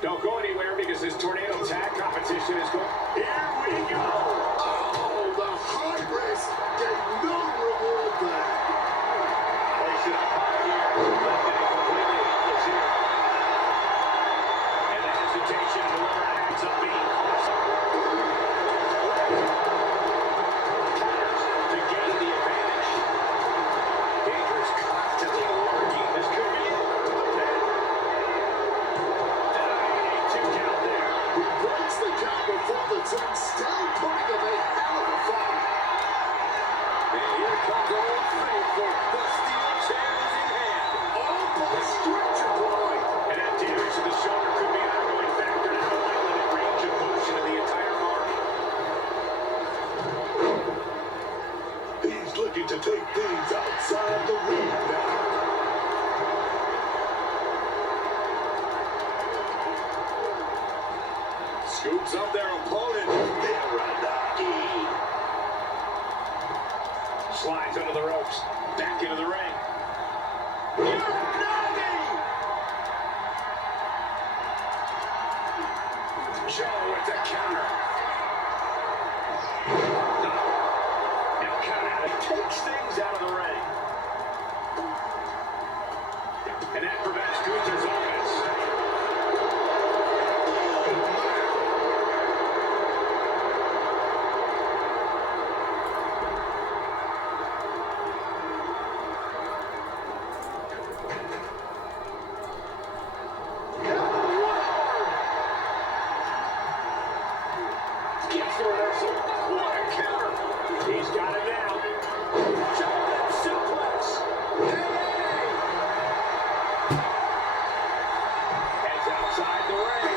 Don't go anywhere because this tornado tag competition is going. Here we go. Oh, the high risk gave no reward there. Place it up high here. Left it completely helpless here. And the hesitation to deliver ends up being cost. Counters to gain the advantage. Dangerous constantly working. This could be it. He breaks the count before the 10, still putting up a hell of a fight. And here comes Old Faithful. The steel chair is in hand. Oh, boy, stretcher point. And that damage to the shoulder could be an ongoing factor in the limited range of motion of the entire arm. He's looking to take things outside the ring now. Scoops up their opponent. Slides under the ropes. Back into the ring. Joe with the counter. No count out. He takes things out of the ring. And that prevents Gunther's offense. Gets the reversal. What a counter. He's got it now. Jumping suplex. Hey! Heads outside the ring.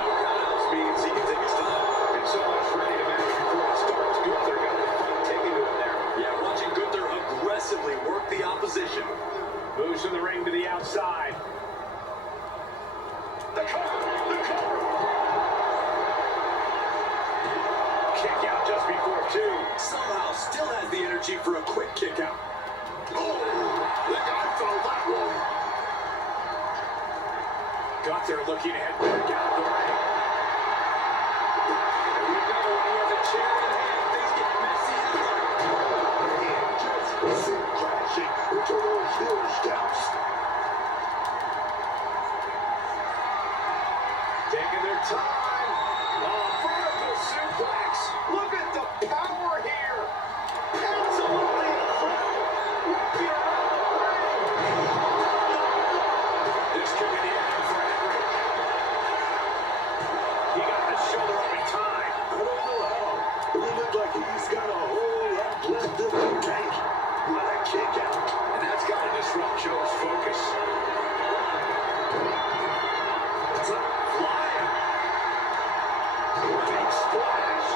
No count out speeds. He can take his time. And so much ready to match before it starts. Gunther got the fun taking to him there. Yeah, watching Gunther aggressively work the opposition. Moves from the ring to the outside. The cover. The cover. Kick out just before two. Somehow still has the energy for a quick kick out. Oh, the guy fell that one. Gunther looking to head back out the ring. And we know when he has a chair in hand, things get messy and ugly. And just sent crashing into those heel steps. Taking their time. Vertical suplex. Look at the power here. Absolutely incredible. Wrapping around the ring. This could be the end for Henry. He got the shoulder up in time. I don't know how, but it looked like he's got a whole lot left in the tank. What a kick out. And that's got to disrupt Joe's focus. Flying. Big splash.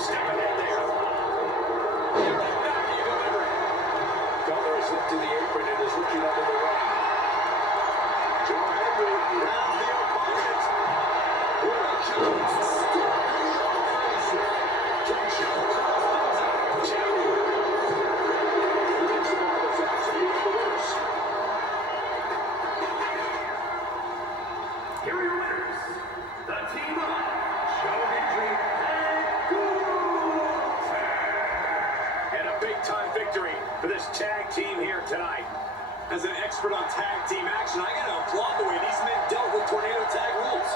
Step ahead there. You're right back. You deliver it. Gunther has lifted the apron and is looking under the ring. Joe Henry Round the opponent. with a chance. Still in the offensive. Tension. Here are your winners, the team of Joe Hendry and Gunther. And a big-time victory for this tag team here tonight. As an expert on tag team action, I gotta applaud the way these men dealt with tornado tag rules.